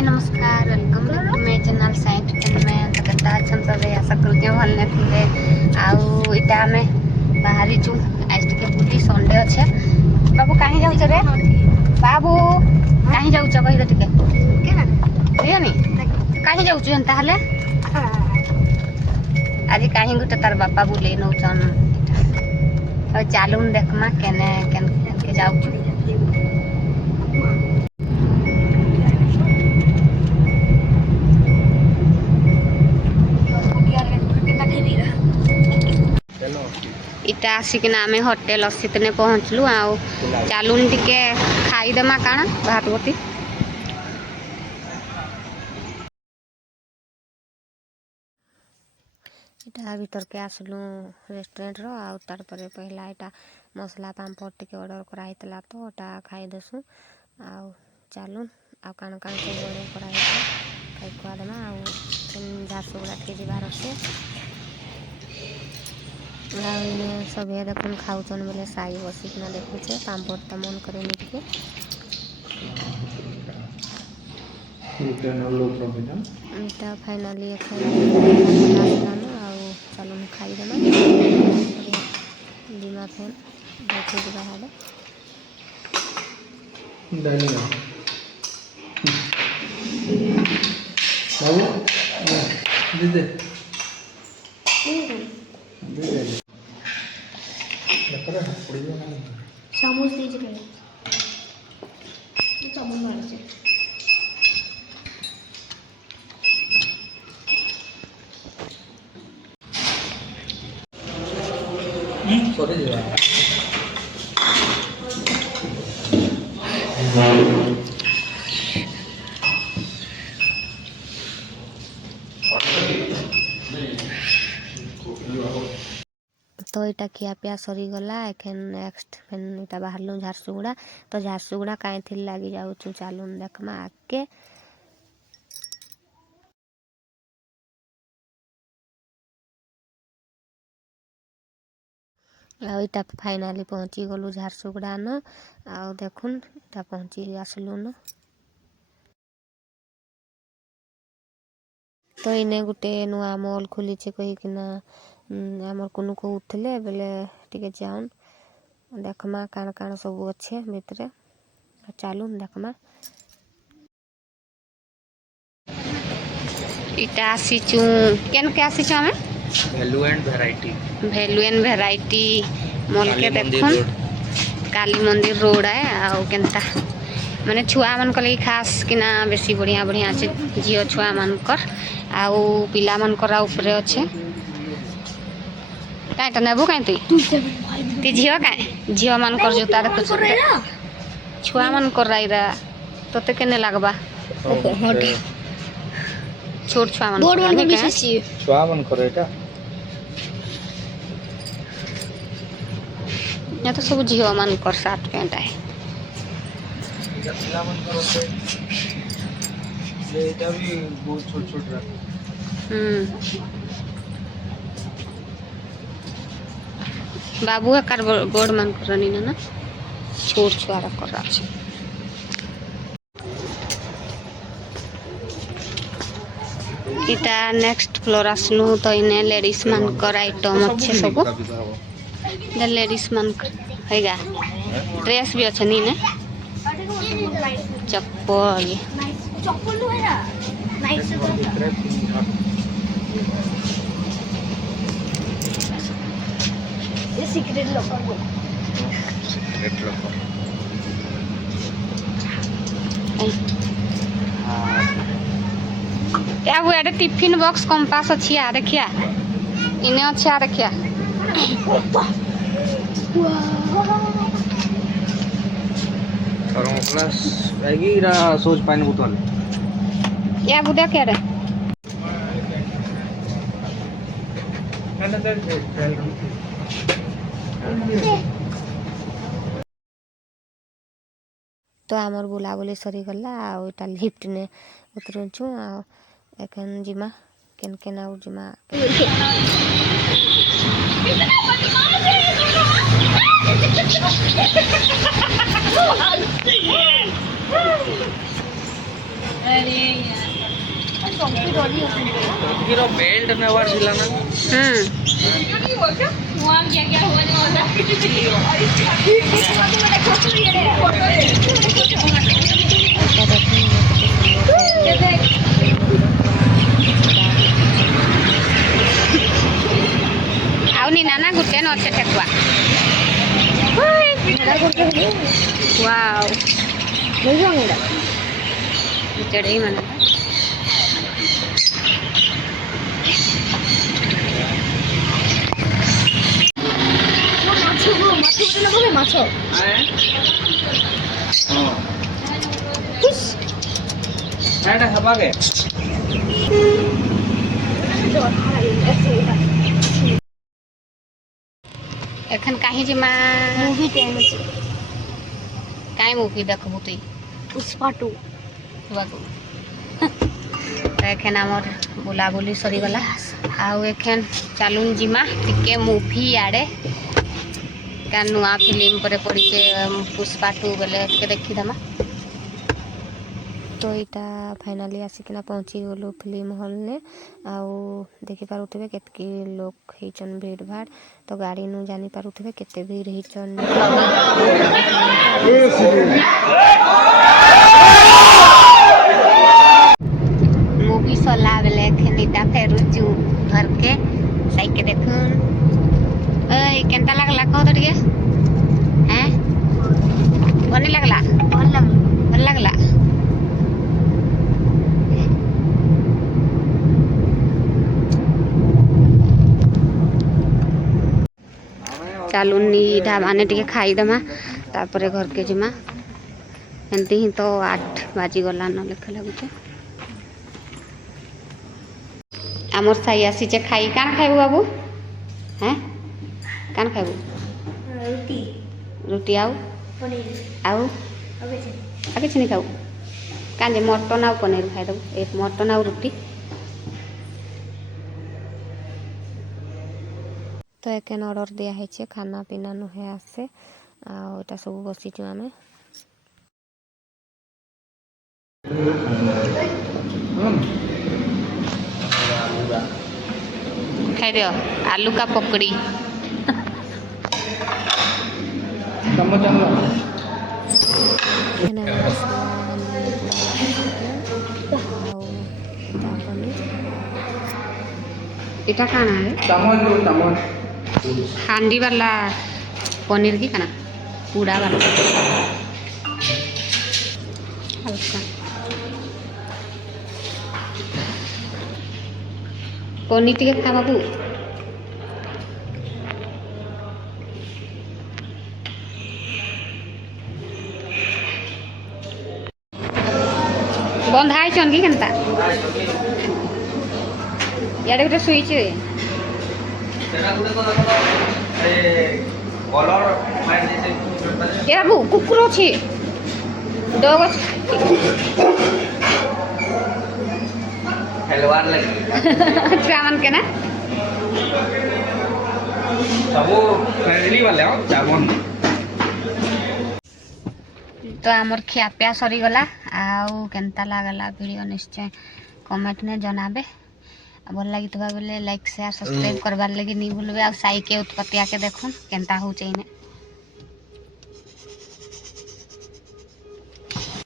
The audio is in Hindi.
हाय नमस्कार welcome back to my channel science में तो केता अछन सब आशा करूँ भल ने थे आउ इटा आमे बाहरी छु आज के बुली संडे अच्छे बाबू कहीं जाऊ रे बाबू कहीं जाऊ कही दे टिके केनी कहीं जाऊ एंता हले आज कहीं गुटे तार बापा बुले नौ चन चलून देखमा केने के जाऊ इटा आसिकना आम होटेल असितने पहुँचलु आउ चलून टिके खाईदेमा काना भात बती इटा भीतर के आसलु रेस्टोरेंट रो आउ तार परे पहला इटा मसला पांपड़ टिके ऑर्डर कराइतला तो ओटा खाई देसु आउ चलून आउ काण काण सब ऑर्डर कराइतला खाई खुआ देमा आउ झारसुगुड़ा के जीवार अच्छे सब देखुन खाऊन बोले साई बसिकना देखुचे पांपड़ ता मन करे टिके इटा फाइनली खाइलान आउ चलून खाई देमा दिमा फेन बैठे जी बाहर चामच दीजिए चामच मार तो इटा खिया पिया सरीगला एखन नेक्स्ट फेन इटा बाहरलु झारसुगुड़ा तो झारसुगुड़ा कहीं थी लगी जाऊँ चलून देखमा आके इटा फाइनाली पहुँची गलु झारसुगुड़ा न आउ देखुन इटा पहुँची आसलु न तो इने गुटे नुआ मॉल खुली कही आमर कुनु को उठले बेले टिके जाऊन देखमा काण काण सब अच्छे भितरे चलून देखमा इटा आसीचु केन के आसीचु हमें वैल्यू एंड वैरायटी मॉल के देखुन काली मंदिर रोड है आउ केनता माने छुआ मन को लगी खास किना बेसी बढ़िया बढ़िया अच्छे झियो छुआ मानकर आउ पिला मानकर ऊपर अच्छे कहीं तो नेबू कहीं ती झियो कहीं झियो मानकर जूता देखो छुआ मन कर रहा तोते केने लगबा छोट छुआ मन करे एटा या तो सब झियो मन कर शर्ट पैंट है एटा भी बहुत छोट छोट रहा बाबू है कार गोड़ मन कर ना छोट छुआ कर रहा है इटा नेक्स्ट फ्लोर आसलु तो इने लेडीज मान कर आइटम अच्छे सब लेडीज मान हैगा ड्रेस भी अच्छे नी ने चप्पल सीक्रेट लॉकर क्या वो एडे टिफिन बॉक्स कंपास अच्छी आ देखिया इने अच्छे आ देखिया थर्मोप्लास आएगी रा सोच पानी बोतल क्या बुदा क्या रे तो आमर बुला बुली सरी गला आ इटा लिफ्ट ने उतरुछु आ एखन जिमा केन केन आउ जिमा हीरो बेल्ट नेवार जिला ना आउनी नाना गुटे न अच्छे ठेकुआ वाओ चढ़ी माने माछ एटा हबागे एखन काहे जे मां मूवी टाइम छै काई मूवी देखबू तुई पुष्पा 2 एखन हमर बुलाबुली सरी गला आउ एखन चालून जिमा टिके मूवी आड़े का नुआ फिल्म पर पड़ी पुष्पा 2 बेले टिके देखी दमा तो यहाँ फाइनाली आसिकिना पहुँची गलु फिल्म हॉल ने आउ देखी पारुथिबे केतकी लोग होइचन भीड़ भाड़ तो गाड़ी नु जानी पारुथिबे केते भीड़ होइचन मूवी सला बेले खनिता फेरुचु घर के साइके देखुन ओय केनता लागला कह तो टिके हैं बने लागला भल लागला चालूनी ढाबाने टिके खाई दमा तापरे घर के जिमा एमती ही तो 8 बाजी गला न लेखे लगुचे आमर साई आसीचे खाई कान खाइबू बाबू हैं कान खाइबू रोटी आउ पनीर आउ आगे नहीं खाऊ कान जे मटन आउ पनीर खाई दबू एक मटन आउ रोटी तो एक ऑर्डर दिया है खाना पीना नुहे आसे आटा सब बसीचु आम खाई दियो आलू का पकड़ी इटा खाना है हांडी वाला पनीर की खाना पूरा वाला हल्का पनीर टिके खा बाबू बंधाई चन की केनता यारे गोटे सुईच बाबू कुकुर अच्छे डग छुआ मन के ना सब फ्रेंडली वाले हो जाबन तो आमर खियापिया सरीगला आउ केनता लागला वीडियो निश्चय कमेंट ने जनाबे भल लगी तो बेले लाइक शेयर सब्सक्राइब करवार लगी नहीं भूलबे आ साई के उत्पत्ति आके देखुन केनता हो चाहिए।